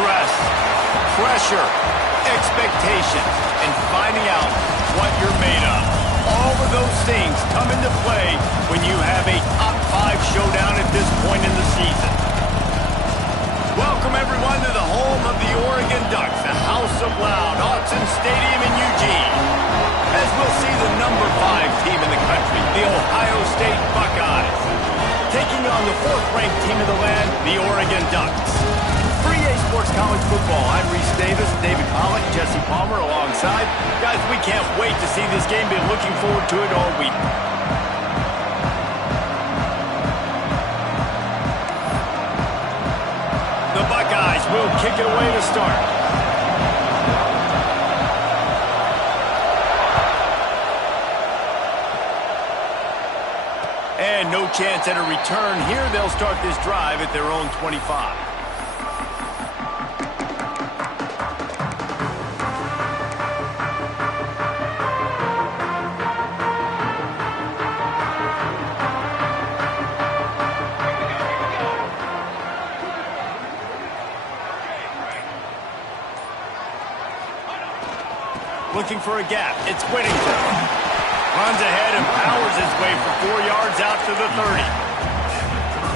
stress, pressure, expectations, and finding out what you're made of. All of those things come into play when you have a top 5 showdown at this point in the season. Welcome, everyone, to the home of the Oregon Ducks, the House of Loud, Autzen Stadium in Eugene. As we'll see the number 5 team in the country, the Ohio State Buckeyes, taking on the 4th-ranked team of the land, the Oregon Ducks. For EA Sports College Football, I'm Reese Davis, David Pollack, Jesse Palmer alongside. Guys, we can't wait to see this game. Been looking forward to it all week. The Buckeyes will kick it away to start. And no chance at a return here. They'll start this drive at their own 25. Looking for a gap. It's Whittington. Runs ahead and powers his way for 4 yards out to the 30.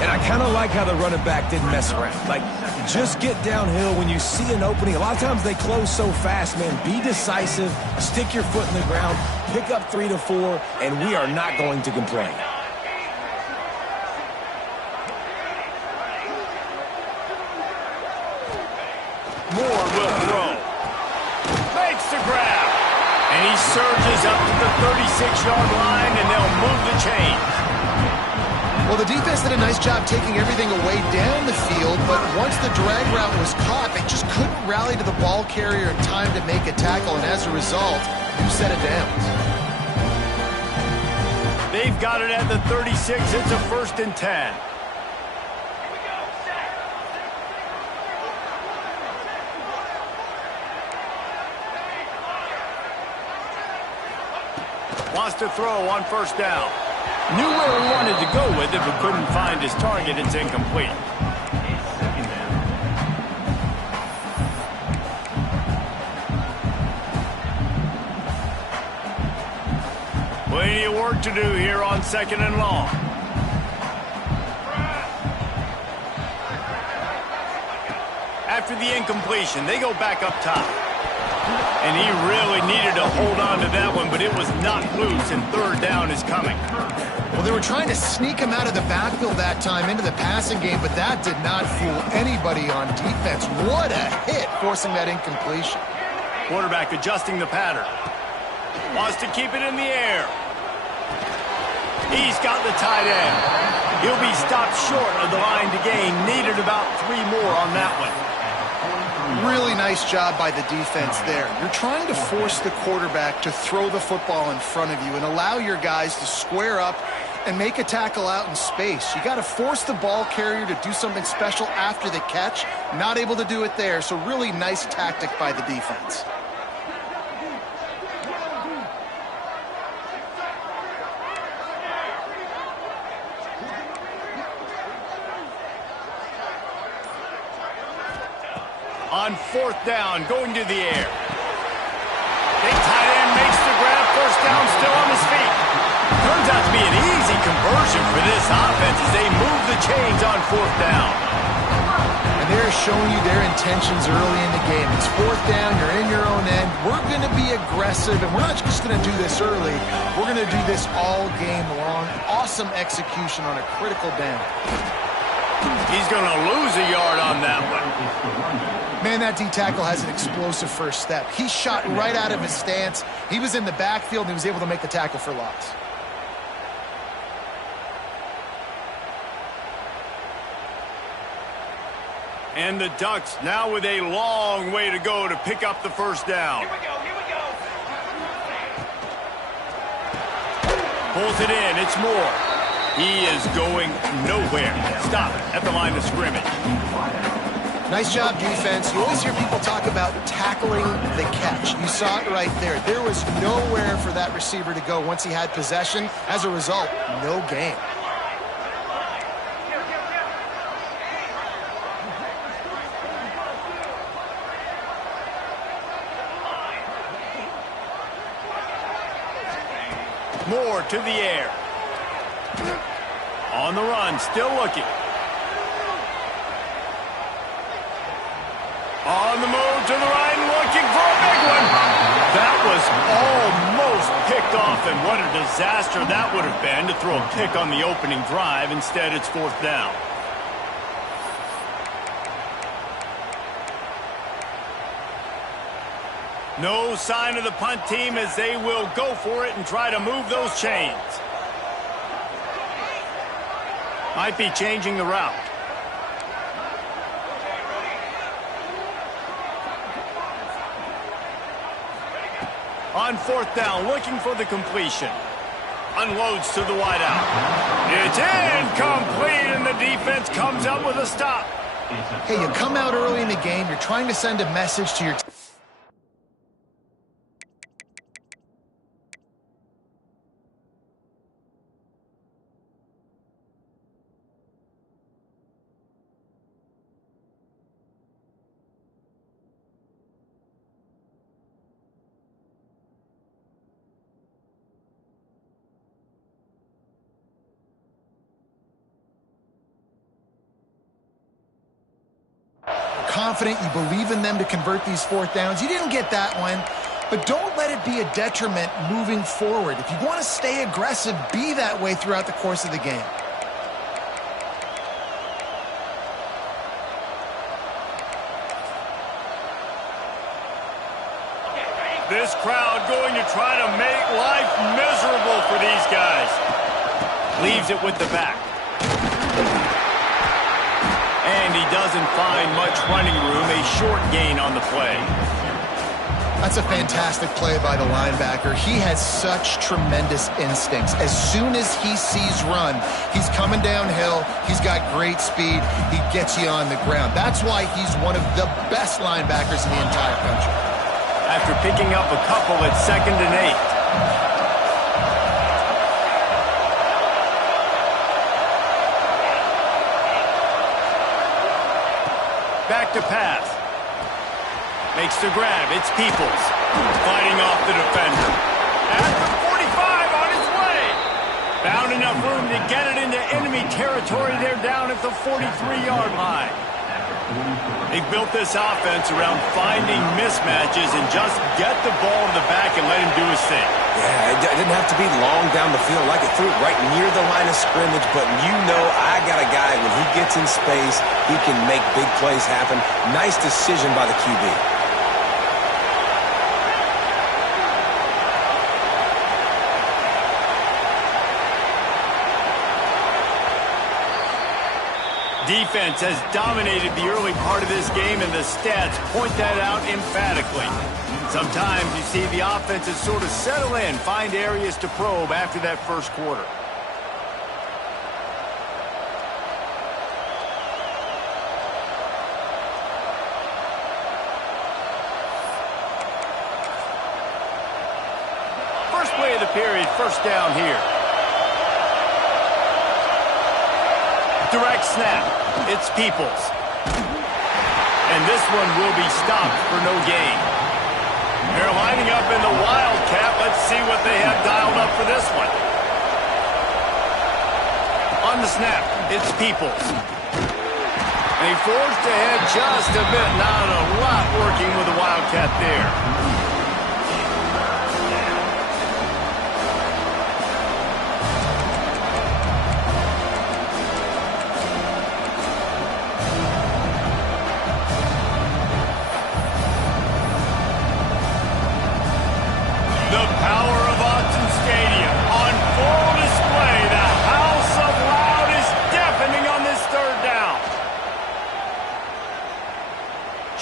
And I kind of like how the running back didn't mess around. Like, just get downhill when you see an opening. A lot of times they close so fast, man. Be decisive, stick your foot in the ground, pick up 3 to 4, and we are not going to complain. Moore will throw. Makes the grab. And he surges up to the 36-yard line, and they'll move the chain. Well, the defense did a nice job taking everything away down the field, but once the drag route was caught, they just couldn't rally to the ball carrier in time to make a tackle, and as a result, new set of downs. They've got it at the 36. It's a 1st and 10. Wants to throw on 1st down. Knew where he wanted to go with it, but couldn't find his target. It's incomplete. Plenty of work to do here on 2nd and long. After the incompletion, they go back up top. And he really needed to hold on to that one, but it was not loose, and 3rd down is coming. Well, they were trying to sneak him out of the backfield that time into the passing game, but that did not fool anybody on defense. What a hit, forcing that incompletion. Quarterback adjusting the pattern. Wants to keep it in the air. He's got the tight end. He'll be stopped short of the line to gain. Needed about 3 more on that one. Really nice job by the defense there. You're trying to force the quarterback to throw the football in front of you and allow your guys to square up and make a tackle out in space. You got to force the ball carrier to do something special after the catch. Not able to do it there, so really nice tactic by the defense. On 4th down, going to the air. Big tight end makes the grab. 1st down, still on his feet. Turns out to be an easy conversion for this offense as they move the chains on 4th down. And they're showing you their intentions early in the game. It's 4th down, you're in your own end. We're going to be aggressive, and we're not just going to do this early. We're going to do this all game long. Awesome execution on a critical down. He's going to lose a yard on that one. Man, that D-tackle has an explosive first step. He shot right out of his stance. He was in the backfield, and he was able to make the tackle for loss. And the Ducks now with a long way to go to pick up the 1st down. Here we go, here we go. Pulls it in, it's Moore. He is going nowhere. Stop at the line of scrimmage. Nice job, defense. You always hear people talk about tackling the catch. You saw it right there. There was nowhere for that receiver to go once he had possession. As a result, no gain. Moore to the air. On the run, still looking. On the move to the right, looking for a big one. That was almost picked off, and what a disaster that would have been to throw a pick on the opening drive. Instead, it's 4th down. No sign of the punt team as they will go for it and try to move those chains. Might be changing the route. On 4th down, looking for the completion. Unloads to the wideout. It's incomplete, and the defense comes up with a stop. Hey, you come out early in the game. You're trying to send a message to your confident, you believe in them to convert these 4th downs. You didn't get that one, but don't let it be a detriment moving forward. If you want to stay aggressive, be that way throughout the course of the game. This crowd going to try to make life miserable for these guys. Leaves it with the back. And he doesn't find much running room, a short gain on the play. That's a fantastic play by the linebacker. He has such tremendous instincts. As soon as he sees run, he's coming downhill. He's got great speed. He gets you on the ground. That's why he's one of the best linebackers in the entire country. After picking up a couple at 2nd and 8. Back to pass. Makes the grab. It's Peoples. Fighting off the defender. At the 45 on his way. Found enough room to get it into enemy territory. They're down at the 43-yard line. They've built this offense around finding mismatches and just get the ball to the back and let him do his thing. Yeah, it didn't have to be long down the field. Like it threw it right near the line of scrimmage, but you know I got a guy, when he gets in space, he can make big plays happen. Nice decision by the QB. Defense has dominated the early part of this game, and the stats point that out emphatically. Sometimes you see the offenses sort of settle in, find areas to probe after that first quarter. First play of the period, 1st down here. Direct snap. It's Peoples. And this one will be stopped for no gain. They're lining up in the Wildcat. Let's see what they have dialed up for this one. On the snap, it's Peoples. And he forged ahead just a bit. Not a lot working with the Wildcat there.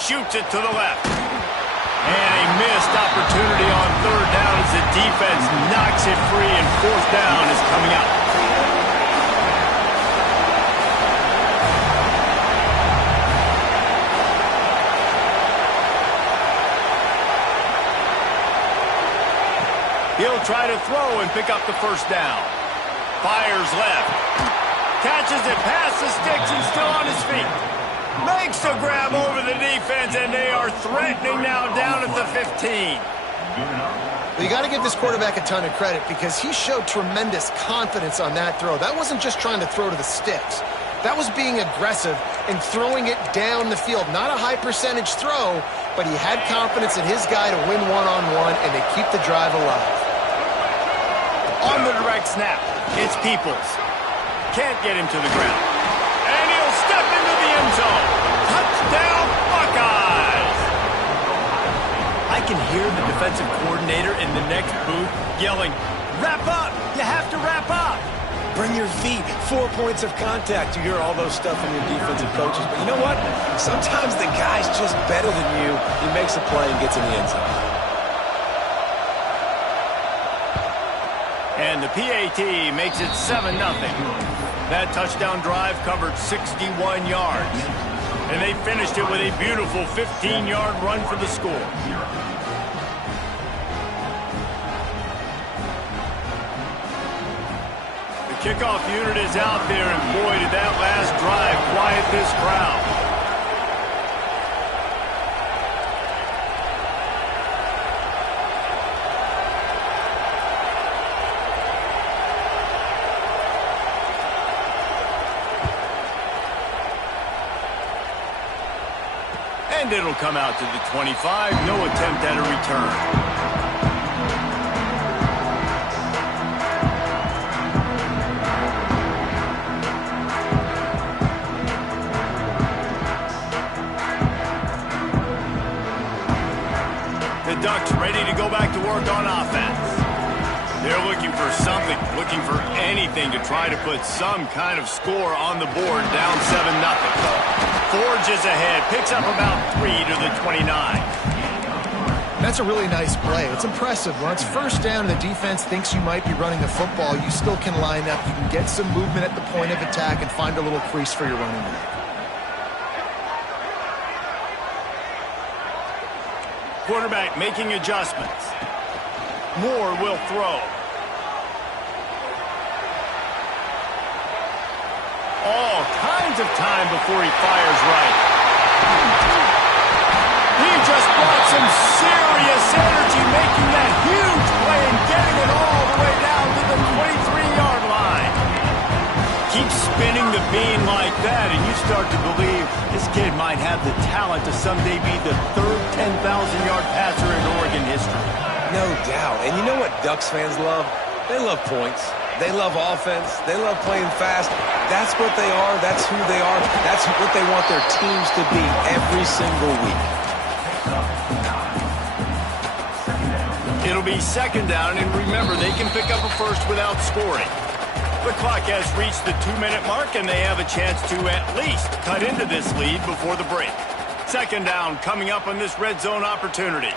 Shoots it to the left. And a missed opportunity on 3rd down as the defense knocks it free, and 4th down is coming up. He'll try to throw and pick up the 1st down. Fires left. Catches it past the sticks and still on his feet. Makes a grab over the defense, and they are threatening now down at the 15. Well, you got to give this quarterback a ton of credit because he showed tremendous confidence on that throw. That wasn't just trying to throw to the sticks. That was being aggressive and throwing it down the field. Not a high percentage throw, but he had confidence in his guy to win one-on-one and to keep the drive alive. On the direct snap, it's Peoples. Can't get him to the ground. And he'll step into the end zone. Touchdown, Buckeyes! I can hear the defensive coordinator in the next booth yelling, "Wrap up! You have to wrap up!" Bring your feet, 4 points of contact. You hear all those stuff from your defensive coaches. But you know what? Sometimes the guy's just better than you. He makes a play and gets in the end zone. And the PAT makes it 7-0. That touchdown drive covered 61 yards. And they finished it with a beautiful 15-yard run for the score. Kickoff unit is out there, and boy, did that last drive quiet this crowd. And it'll come out to the 25. No attempt at a return. Ducks ready to go back to work on offense. They're looking for something, looking for anything to try to put some kind of score on the board, down 7-0. Forges ahead, picks up about 3 to the 29. That's a really nice play. It's impressive. When it's first down and the defense thinks you might be running the football, you still can line up. You can get some movement at the point of attack and find a little crease for your running back. Quarterback making adjustments. Moore will throw. All kinds of time before he fires right. He just brought some serious energy, making that huge play and getting it all the way down to the 23-yard line. Keep spinning the bean like that, and you start to believe this kid might have the talent to someday be the third 10,000-yard passer in Oregon history. No doubt. And you know what Ducks fans love? They love points. They love offense. They love playing fast. That's what they are. That's who they are. That's what they want their teams to be every single week. It'll be second down, and remember, they can pick up a first without scoring. The clock has reached the 2-minute mark, and they have a chance to at least cut into this lead before the break. Second down coming up on this red zone opportunity.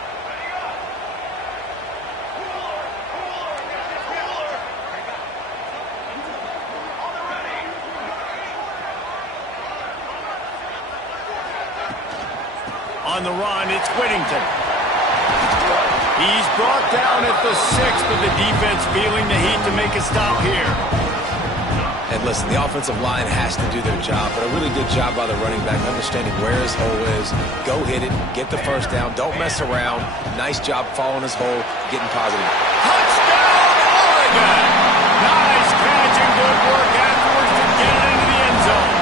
On the run, it's Whittington. He's brought down at the 6, but the defense feeling the heat to make a stop here. And listen, the offensive line has to do their job, but a really good job by the running back, understanding where his hole is. Go hit it, get the first down, don't mess around. Nice job following his hole, getting positive. Touchdown, Oregon! Nice catch and good work afterwards to get it into the end zone.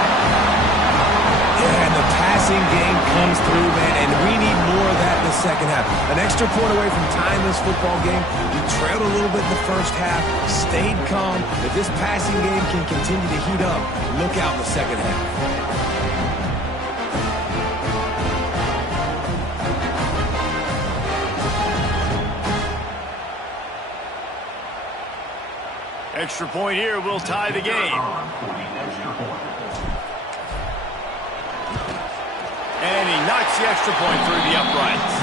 Yeah, and the passing game comes through, man, and we need more of that in the second half. An extra point away from tying this football game. We trailed a little bit in the first half, stayed calm. If this passing game can continue to heat up, look out in the second half. Extra point here will tie the game. And he knocks the extra point through the uprights.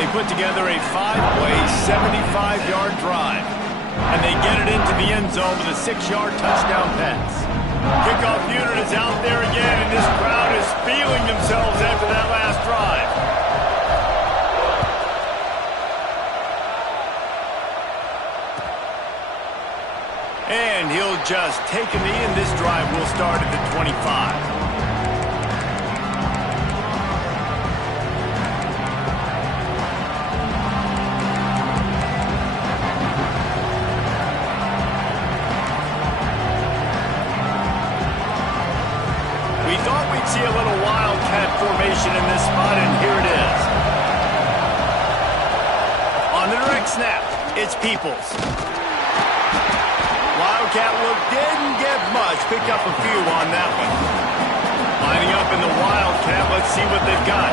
They put together a 5-play, 75-yard drive. And they get it into the end zone with a 6-yard touchdown pass. Kickoff unit is out there again, and this crowd is feeling themselves after that last drive. And he'll just take a knee, and this drive will start at the 25. formation in this spot, and here it is. On the direct snap, it's Peoples. Wildcat look didn't get much. Picked up a few on that one. Lining up in the Wildcat. Let's see what they've got.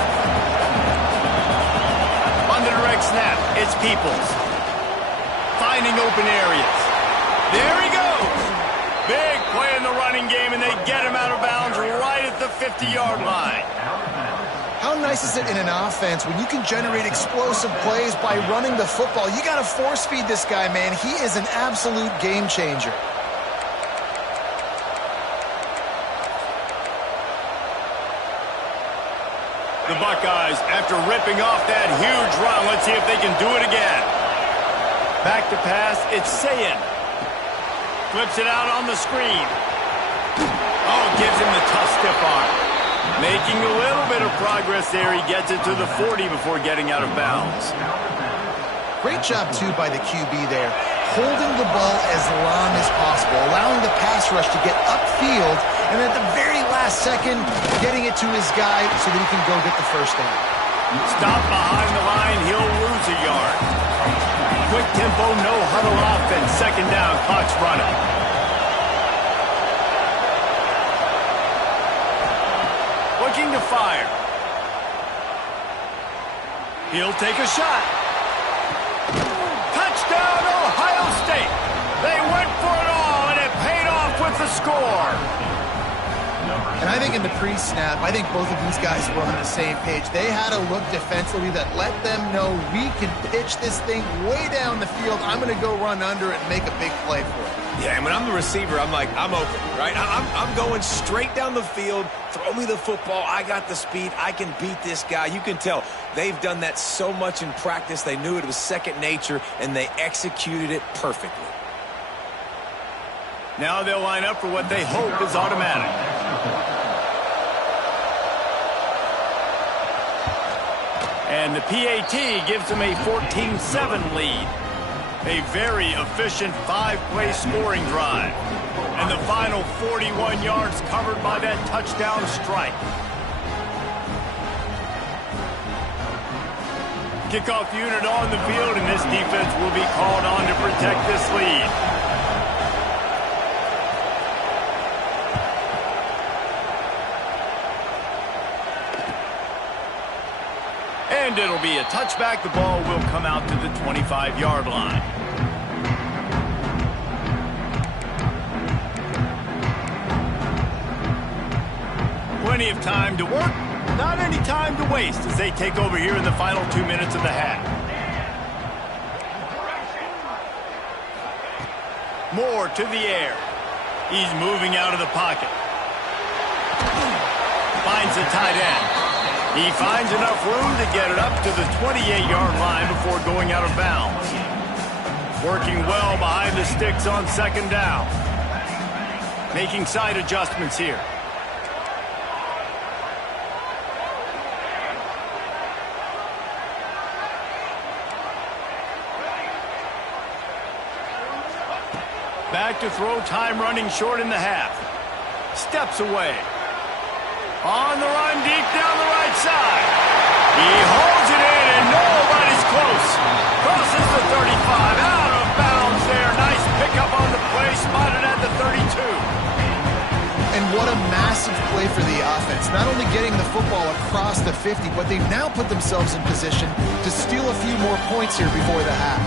On the direct snap, it's Peoples. Finding open areas. There he goes. Big play in the running game, and they get him out of bounds right at the 50-yard line. How nice is it in an offense when you can generate explosive plays by running the football? You got to force feed this guy, man. He is an absolute game changer. The Buckeyes, after ripping off that huge run, let's see if they can do it again. Back to pass, it's Sayin. Flips it out on the screen. Oh, gives him the tough stiff arm. Making a little bit of progress there. He gets it to the 40 before getting out of bounds. Great job, too, by the QB there. Holding the ball as long as possible, allowing the pass rush to get upfield, and at the very last second, getting it to his guy so that he can go get the first down. Stop behind the line, he'll lose a yard. Quick tempo, no huddle offense. Second down, clock's running. Looking to fire. He'll take a shot. Touchdown, Ohio State. They went for it all, and it paid off with the score. And I think in the pre-snap, I think both of these guys were on the same page. They had a look defensively that let them know we can pitch this thing way down the field. I'm going to go run under it and make a big play for it. Yeah, and when I'm the receiver, I'm like, I'm open, right? I'm going straight down the field. Throw me the football. I got the speed. I can beat this guy. You can tell they've done that so much in practice. They knew it was second nature, and they executed it perfectly. Now they'll line up for what they hope is automatic. And the PAT gives them a 14-7 lead. A very efficient 5-play scoring drive. And the final 41 yards covered by that touchdown strike. Kickoff unit on the field, and this defense will be called on to protect this lead. And it'll be a touchback. The ball will come out to the 25-yard line. Plenty of time to work, not any time to waste as they take over here in the final 2 minutes of the half. Moore to the air. He's moving out of the pocket. Finds the tight end. He finds enough room to get it up to the 28-yard line before going out of bounds. Working well behind the sticks on second down. Making side adjustments here. Back to throw, time running short in the half. Steps away. On the run, deep down the right side. He holds it in, and nobody's close. Crosses the 35, out of bounds there. Nice pickup on the play, spotted at the 32. And what a massive play for the offense. Not only getting the football across the 50, but they've now put themselves in position to steal a few more points here before the half.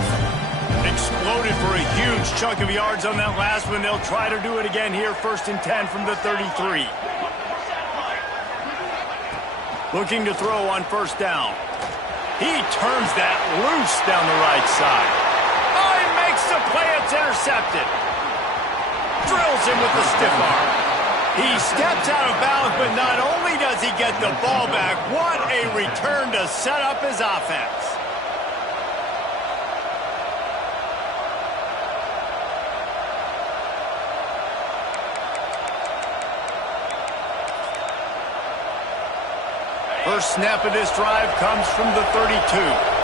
Exploded for a huge chunk of yards on that last one. They'll try to do it again here, 1st and 10 from the 33. Looking to throw on first down. He turns that loose down the right side. Oh, he makes the play. It's intercepted. Drills him with the stiff arm. He steps out of bounds, but not only does he get the ball back, what a return to set up his offense. First snap of this drive comes from the 32.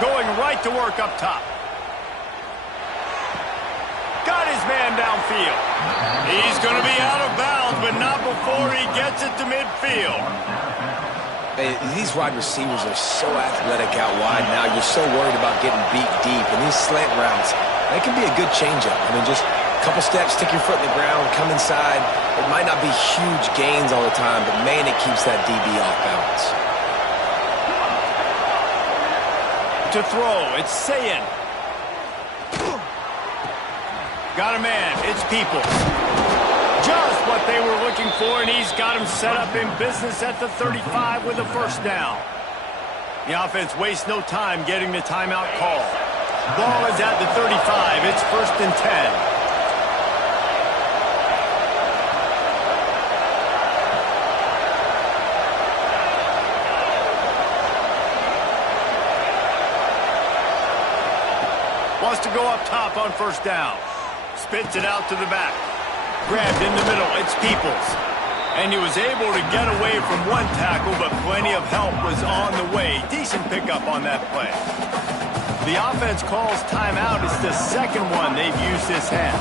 Going right to work up top. man downfield. He's going to be out of bounds, but not before he gets it to midfield. Hey, these wide receivers are so athletic out wide now. You're so worried about getting beat deep. And these slant routes, they can be a good changeup. I mean, just a couple steps, stick your foot in the ground, come inside. It might not be huge gains all the time, but, man, it keeps that DB off balance. To throw, it's Sayin. Got a man, it's Peoples. Just what they were looking for, and he's got him set up in business at the 35 with a first down. The offense wastes no time getting the timeout call. Ball is at the 35. It's 1st and 10. Wants to go up top on first down. Spits it out to the back. Grabbed in the middle, it's Peoples. And he was able to get away from one tackle, but plenty of help was on the way. Decent pickup on that play. The offense calls timeout. It's the second one they've used this half.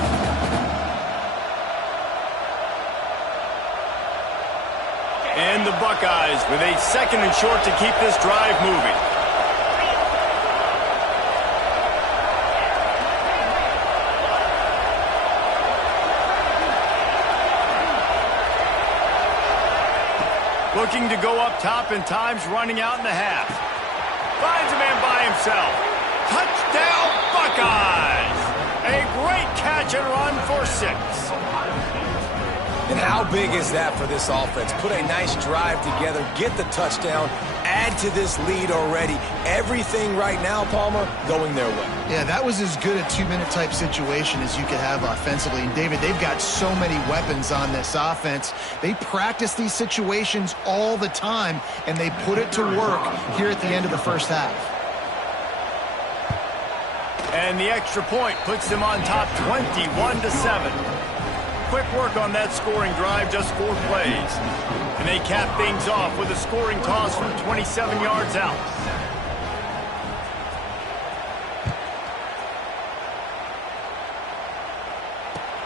And the Buckeyes with a 2nd and short to keep this drive moving. Looking to go up top, and time's running out in the half. Finds a man by himself. Touchdown, Buckeyes! A great catch and run for 6. And how big is that for this offense? Put a nice drive together, get the touchdown, add to this lead already. Everything right now, Palmer, going their way. Yeah, that was as good a 2-minute type situation as you could have offensively. And, David, they've got so many weapons on this offense. They practice these situations all the time, and they put it to work here at the end of the first half. And the extra point puts them on top 21-7. Quick work on that scoring drive, just 4 plays. And they cap things off with a scoring toss from 27 yards out.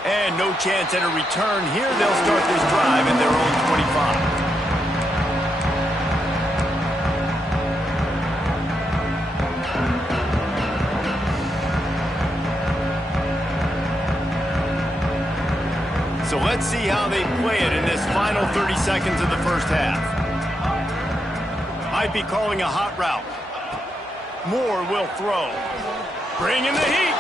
And no chance at a return here. They'll start this drive at their own 25. So let's see how they play it in this final 30 seconds of the first half. Might be calling a hot route. Moore will throw. Bringing the heat.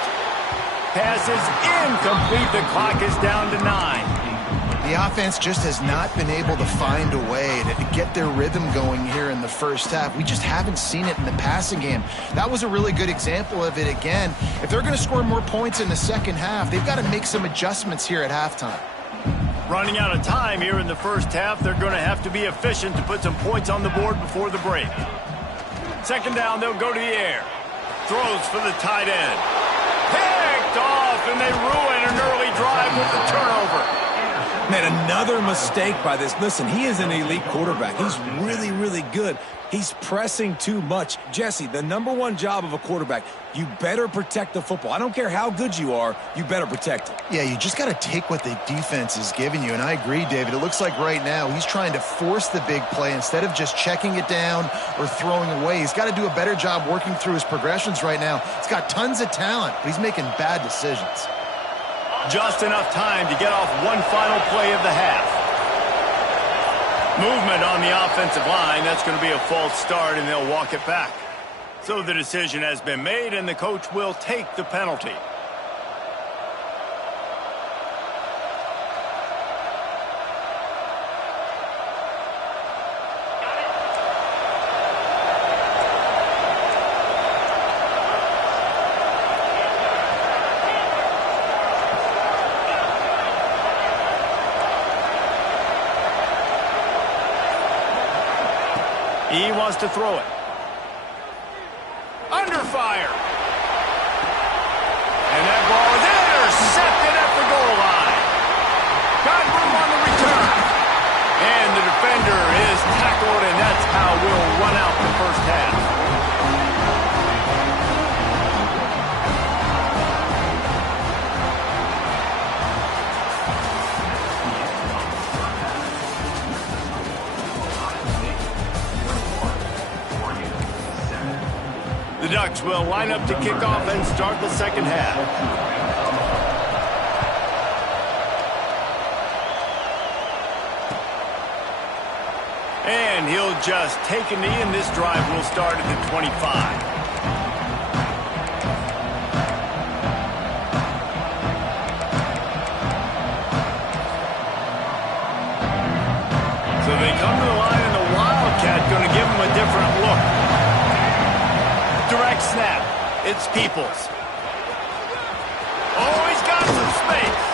Pass is incomplete. The clock is down to 9. The offense just has not been able to find a way to get their rhythm going here in the first half. We just haven't seen it in the passing game. That was a really good example of it again. If they're going to score more points in the second half, they've got to make some adjustments here at halftime. Running out of time here in the first half. They're going to have to be efficient to put some points on the board before the break. Second down, they'll go to the air. Throws for the tight end. Picked off, and they ruin an early drive with the turnover. Man, another mistake by this. Listen, he is an elite quarterback. He's really, really good. He's pressing too much. Jesse, the #1 job of a quarterback, you better protect the football. I don't care how good you are, you better protect it. Yeah, you just got to take what the defense is giving you. And I agree, David. It looks like right now he's trying to force the big play instead of just checking it down or throwing away. He's got to do a better job working through his progressions right now. He's got tons of talent, but he's making bad decisions. Just enough time to get off one final play of the half. Movement on the offensive line. That's going to be a false start, and they'll walk it back. So the decision has been made, and the coach will take the penalty. He wants to throw it. Under fire. And that ball is intercepted at the goal line. Got room on the return. And the defender is tackled, and that's how we'll run out the first half. Bucs will line up to kick off and start the second half. And he'll just take a knee, and this drive will start at the 25. So they come to the line, and the Wildcat going to give them a different look. Direct snap. It's Peoples. Oh, he's got some space.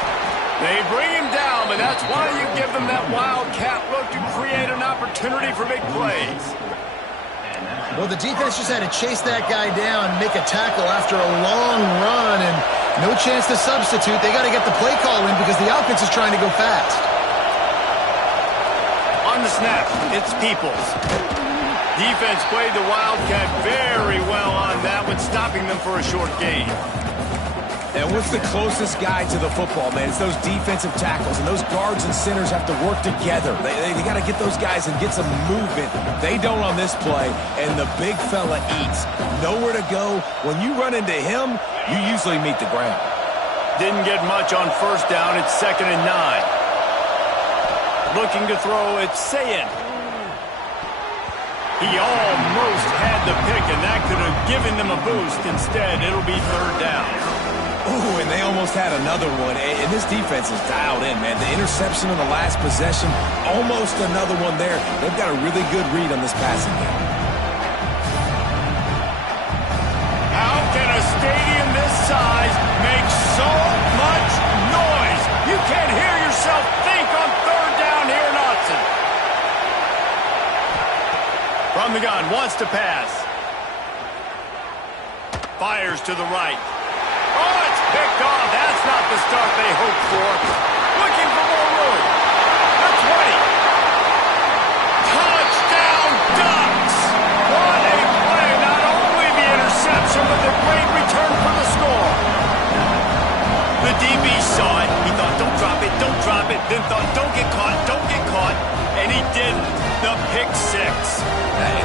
They bring him down, but that's why you give them that Wildcat look to create an opportunity for big plays. Well, the defense just had to chase that guy down and make a tackle after a long run, and no chance to substitute. They got to get the play call in because the offense is trying to go fast. On the snap, it's Peoples. Defense played the Wildcat very well on that one, stopping them for a short gain. And what's the closest guy to the football, man? It's those defensive tackles, and those guards and centers have to work together. They got to get those guys and get some movement. They don't on this play, and the big fella eats. Nowhere to go. When you run into him, you usually meet the ground. Didn't get much on first down. It's 2nd and 9. Looking to throw, it's Sayin. He almost had the pick, and that could have given them a boost. Instead, it'll be 3rd down. Ooh, and they almost had another one. And this defense is dialed in, man. The interception on the last possession, almost another one there. They've got a really good read on this passing game. How can a stadium this size make so much noise? You can't hear yourself think on 3rd down here in Autzen. From the gun, wants to pass. Fires to the right. Oh, it's picked off. That's not the start they hoped for. Looking for more room. The 20. Touchdown Ducks! What a play. Not only the interception, but the great return for the score. The DB saw it. He thought, don't drop it, don't drop it. Then thought, don't get caught, don't get caught. And he didn't. The pick 6.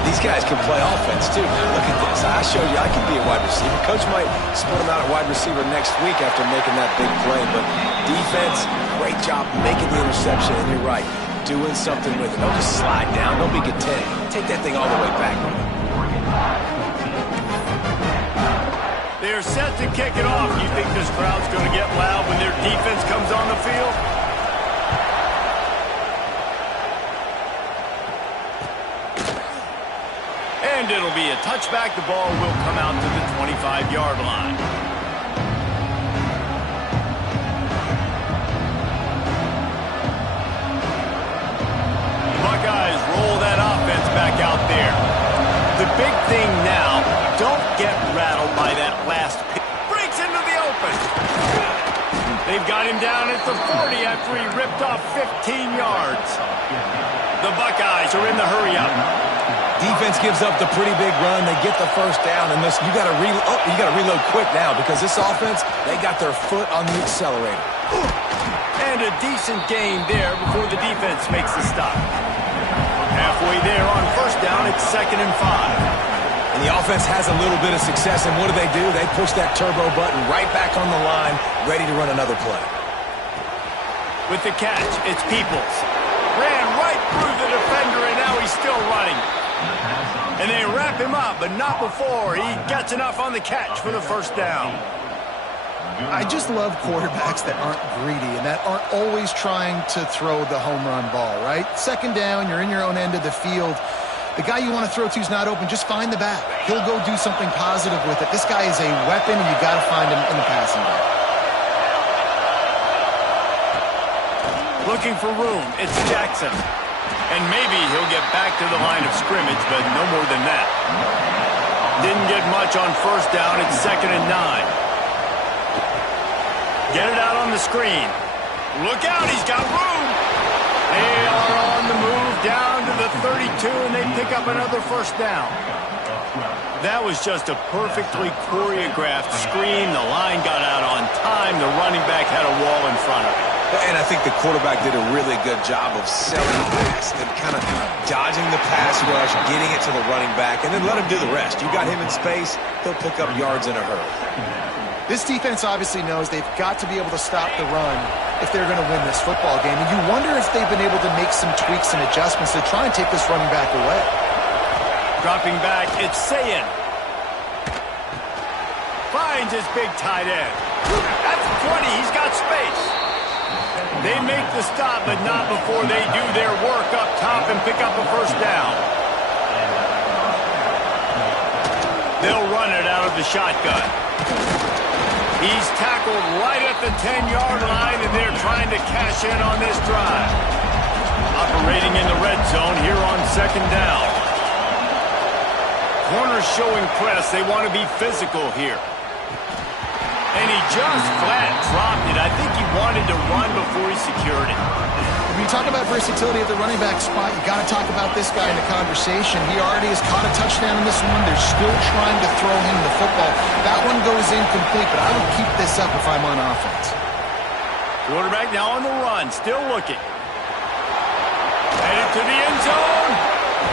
These guys can play offense, too. Look at this. I showed you I can be a wide receiver. Coach might split him out at wide receiver next week after making that big play. But defense, great job making the interception. And you're right, doing something with it. Don't just slide down. Don't be content. Take that thing all the way back. They're set to kick it off. You think this crowd's going to get loud when their defense comes on the field? And it'll be a touchback. The ball will come out to the 25-yard line. The Buckeyes roll that offense back out there. The big thing now, don't get rattled by that last pick. Breaks into the open. They've got him down at the 40 after he ripped off 15 yards. The Buckeyes are in the hurry-up. Defense gives up the pretty big run. They get the first down, and listen, you got to reload quick now because this offense, they got their foot on the accelerator. And a decent gain there before the defense makes the stop. Halfway there on first down, it's 2nd and 5. And the offense has a little bit of success, and what do? They push that turbo button right back on the line, ready to run another play. With the catch, it's Peoples. Ran right through the defender, and now he's still running. And they wrap him up, but not before he gets enough on the catch for the first down. I just love quarterbacks that aren't greedy and that aren't always trying to throw the home run ball, right? 2nd down, you're in your own end of the field. The guy you want to throw to is not open. Just find the back. He'll go do something positive with it. This guy is a weapon, and you got to find him in the passing game. Looking for room, it's Jackson. And maybe he'll get back to the line of scrimmage, but no more than that. Didn't get much on first down. It's 2nd and 9. Get it out on the screen. Look out, he's got room. They are on the move down to the 32, and they pick up another first down. That was just a perfectly choreographed screen. The line got out on time. The running back had a wall in front of him. And I think the quarterback did a really good job of selling the pass and kind of dodging the pass rush, getting it to the running back, and then let him do the rest. You got him in space, he'll pick up yards in a hurry. This defense obviously knows they've got to be able to stop the run if they're going to win this football game. And you wonder if they've been able to make some tweaks and adjustments to try and take this running back away. Dropping back, it's Sayin. Finds his big tight end. That's 20. He's got space. They make the stop, but not before they do their work up top and pick up a first down. They'll run it out of the shotgun. He's tackled right at the 10-yard line, and they're trying to cash in on this drive. Operating in the red zone here on second down. Corners showing press. They want to be physical here. And he just flat dropped it. I think he wanted to run before he secured it. When you talk about versatility at the running back spot, you got to talk about this guy in the conversation. He already has caught a touchdown in this one. They're still trying to throw him the football. That one goes incomplete, but I would keep this up if I'm on offense. Quarterback now on the run, still looking. Headed to the end zone,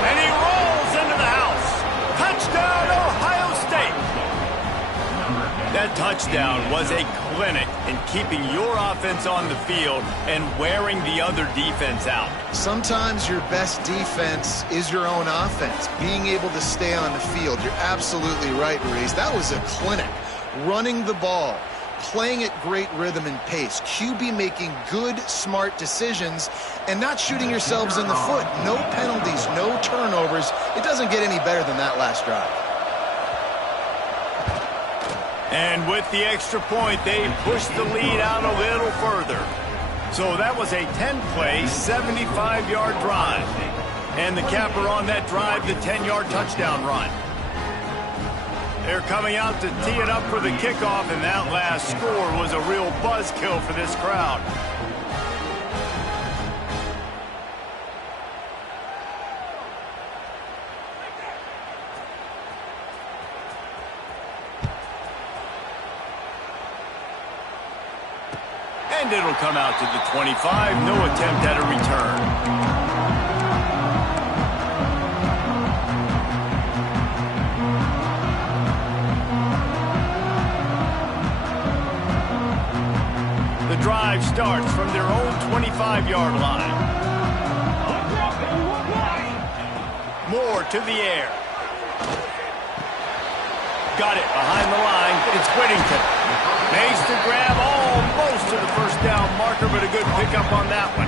and he rolls into the house. Touchdown, Ohio State. That touchdown was a clinic in keeping your offense on the field and wearing the other defense out. Sometimes your best defense is your own offense, being able to stay on the field. You're absolutely right, Reese. That was a clinic. Running the ball, playing at great rhythm and pace, QB making good, smart decisions, and not shooting yourselves in the foot. No penalties, no turnovers. It doesn't get any better than that last drive. And with the extra point, they pushed the lead out a little further. So that was a 10-play, 75-yard drive. And the capper on that drive, the 10-yard touchdown run. They're coming out to tee it up for the kickoff, and that last score was a real buzzkill for this crowd. And it'll come out to the 25. No attempt at a return. The drive starts from their own 25-yard line. Moore to the air. Got it behind the line. It's Whittington. Makes the grab almost to the first down marker, but a good pickup on that one.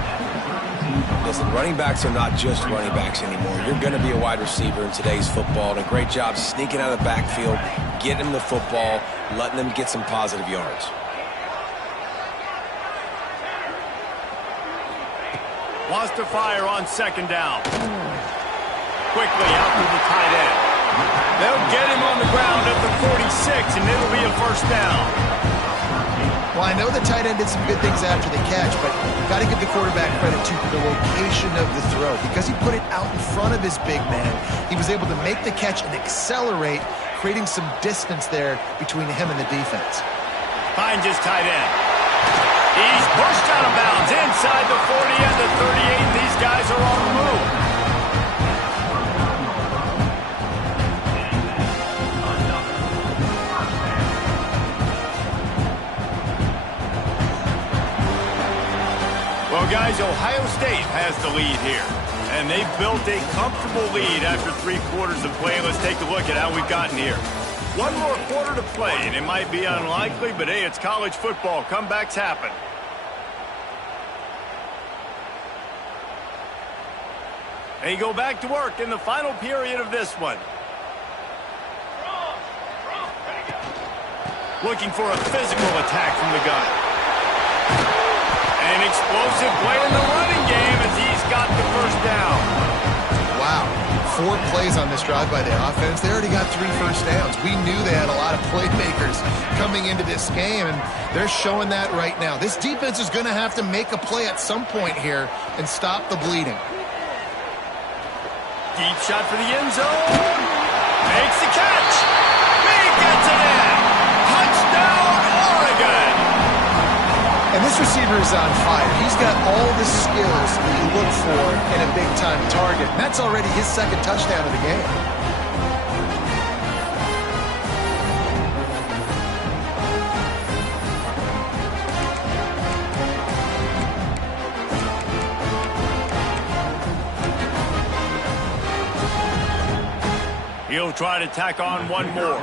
Listen, running backs are not just running backs anymore. You're going to be a wide receiver in today's football, and a great job sneaking out of the backfield, getting them the football, letting them get some positive yards. Wants to fire on second down. Quickly out to the tight end. They'll get him on the ground at the 46, and it'll be a first down. Well, I know the tight end did some good things after the catch, but got to give the quarterback credit, too, for the location of the throw. Because he put it out in front of his big man, he was able to make the catch and accelerate, creating some distance there between him and the defense. Finds his tight end. He's pushed out of bounds inside the 40 and the 38. These guys are on the move. Well, guys, Ohio State has the lead here. And they've built a comfortable lead after 3 quarters of play. Let's take a look at how we've gotten here. One more quarter to play, and it might be unlikely, but hey, it's college football. Comebacks happen. They go back to work in the final period of this one. Looking for a physical attack from the gun. An explosive play in the running game as he's got the first down. Wow. 4 plays on this drive by the offense. They already got 3 first downs. We knew they had a lot of playmakers coming into this game, and they're showing that right now. This defense is going to have to make a play at some point here and stop the bleeding. Deep shot for the end zone. Makes the catch. He gets it in. Touchdown, Oregon. And This receiver is on fire. He's got all the skills that you look for in a big-time target. And that's already his second touchdown of the game. He'll try to tack on one more.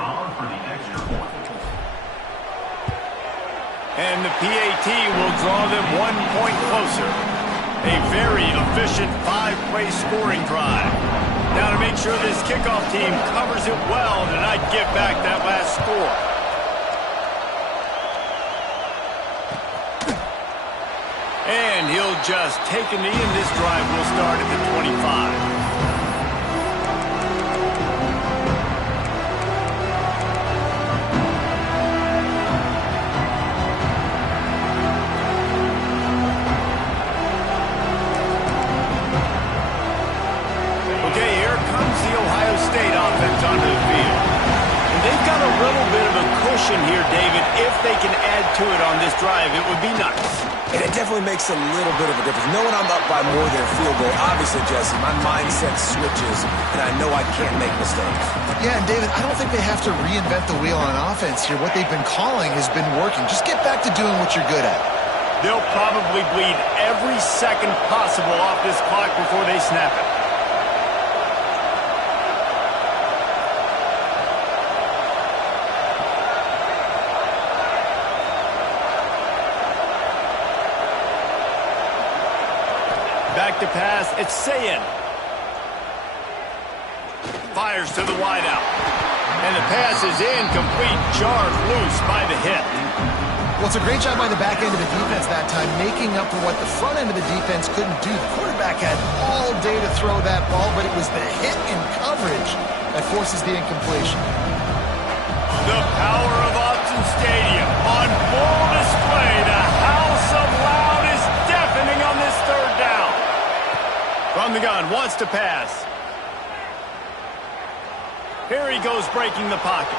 And the PAT will draw them 1 point closer. A very efficient 5-play scoring drive. Now to make sure this kickoff team covers it well to not give back that last score. And he'll just take a knee, and this drive will start at the 25. Onto the field. And they've got a little bit of a cushion here, David. If they can add to it on this drive, it would be nice. And it definitely makes a little bit of a difference. Knowing I'm up by more than a field goal, obviously, Jesse, my mindset switches, and I know I can't make mistakes. Yeah, and David, I don't think they have to reinvent the wheel on offense here. What they've been calling has been working. Just get back to doing what you're good at. They'll probably bleed every second possible off this clock before they snap it. Back to pass, it's Sayin. Fires to the wideout. And the pass is incomplete, jarred loose by the hit. Well, it's a great job by the back end of the defense that time, making up for what the front end of the defense couldn't do. The quarterback had all day to throw that ball, but it was the hit in coverage that forces the incompletion. The power of Autzen Stadium on full display. The house of loud is deafening on this third down. From the gun, wants to pass. Here he goes breaking the pocket.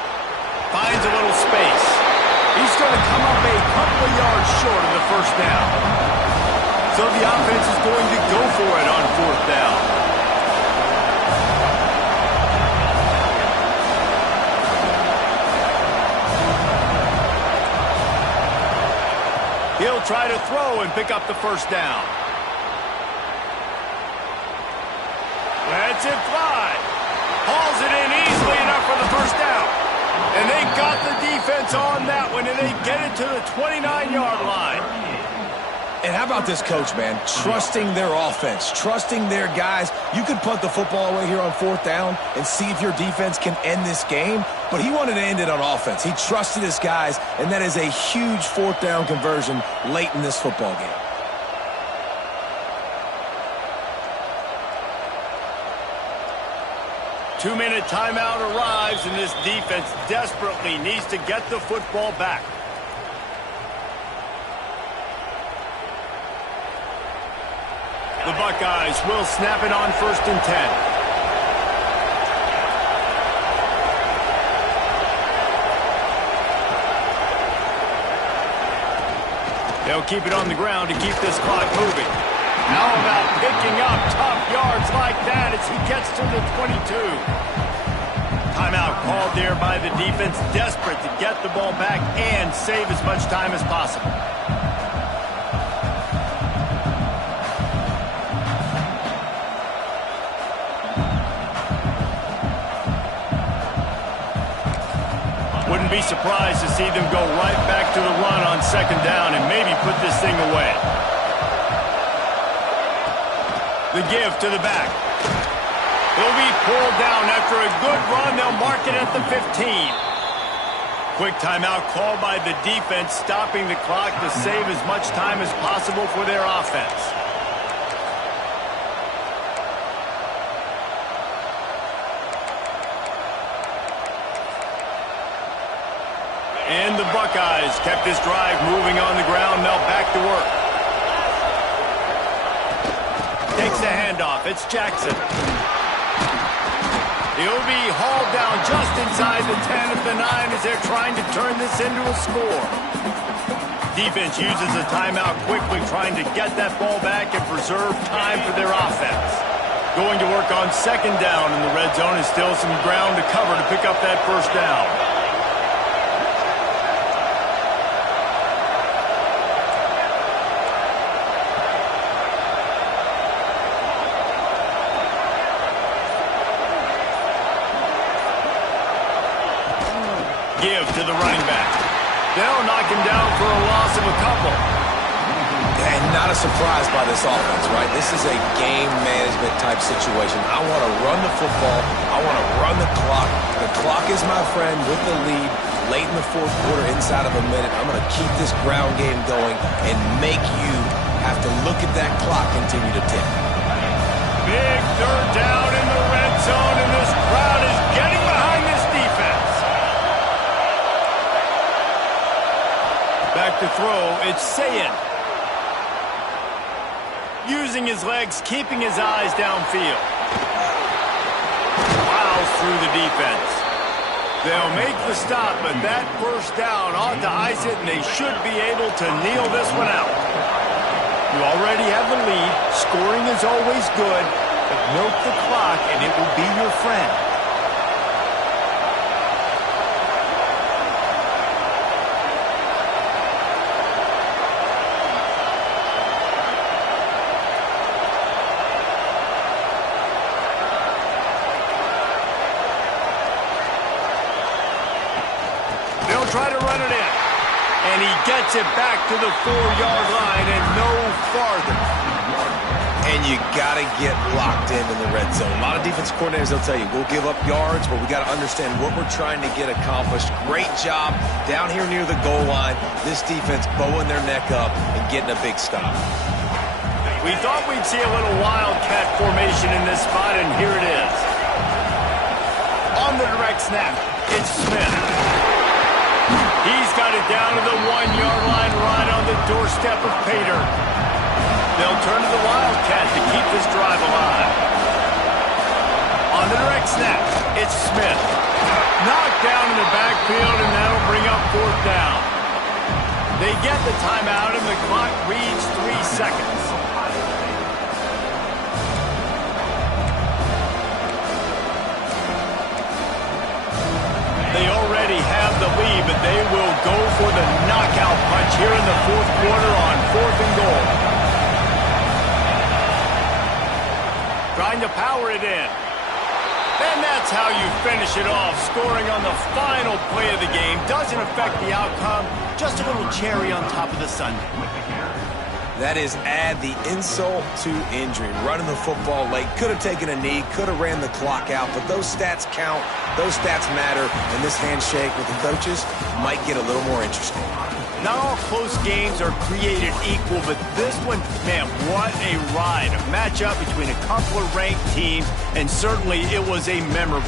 Finds a little space. He's going to come up a couple of yards short of the first down. So the offense is going to go for it on fourth down. He'll try to throw and pick up the first down. Lets it fly. Hauls it in easily enough for the first down. And they got the defense on that one, and they get it to the 29-yard line. And how about this coach, man? Trusting their offense, trusting their guys. You could punt the football away here on fourth down and see if your defense can end this game, but he wanted to end it on offense. He trusted his guys, and that is a huge fourth down conversion late in this football game. Two-minute timeout arrives, and this defense desperately needs to get the football back. The Buckeyes will snap it on 1st and 10. They'll keep it on the ground to keep this clock moving. How about picking up tough yards like that as he gets to the 22? Timeout called there by the defense, desperate to get the ball back and save as much time as possible. Wouldn't be surprised to see them go right back to the run on 2nd down and maybe put this thing away. The give to the back. He'll be pulled down after a good run. They'll mark it at the 15. Quick timeout called by the defense, stopping the clock to save as much time as possible for their offense. And the Buckeyes kept this drive moving on the ground. Now back to work. Takes the handoff. It's Jackson. He'll be hauled down just inside the 10 of the 9 as they're trying to turn this into a score. Defense uses a timeout quickly, trying to get that ball back and preserve time for their offense. Going to work on second down in the red zone, and still some ground to cover to pick up that first down. Give to the running back. They'll knock him down for a loss of a couple. And not a surprise by this offense, right? This is a game management type situation. I want to run the football. I want to run the clock. The clock is my friend with the lead. Late in the fourth quarter, inside of a minute, I'm going to keep this ground game going and make you have to look at that clock continue to tick. Big third down in the red zone, and this crowd is getting behind this defense. Back to throw, it's Sayin. Using his legs, keeping his eyes downfield. Plows through the defense. They'll make the stop, but that first down ought to ice it, and they should be able to kneel this one out. You already have the lead. Scoring is always good, but milk the clock, and it will be your friend. Try to run it in. And he gets it back to the 4-yard line and no farther. And you got to get locked in the red zone. A lot of defense coordinators, they'll tell you, we'll give up yards, but we got to understand what we're trying to get accomplished. Great job down here near the goal line. This defense bowing their neck up and getting a big stop. We thought we'd see a little wildcat formation in this spot, and here it is. On the direct snap, it's Smith. He's got it down to the 1-yard line, right on the doorstep of Pater. They'll turn to the Wildcat to keep this drive alive. On the direct snap, it's Smith. Knocked down in the backfield, and that'll bring up fourth down. They get the timeout, and the clock reads 3 seconds. They already have the lead, but they will go for the knockout punch here in the fourth quarter on 4th and goal. Trying to power it in. And that's how you finish it off. Scoring on the final play of the game doesn't affect the outcome. Just a little cherry on top of the sundae. That is add the insult to injury. Running the football late, could have taken a knee, could have ran the clock out, but those stats count, those stats matter, and this handshake with the coaches might get a little more interesting. Not all close games are created equal, but this one, man, what a ride. A matchup between a couple of ranked teams, and certainly it was a memorable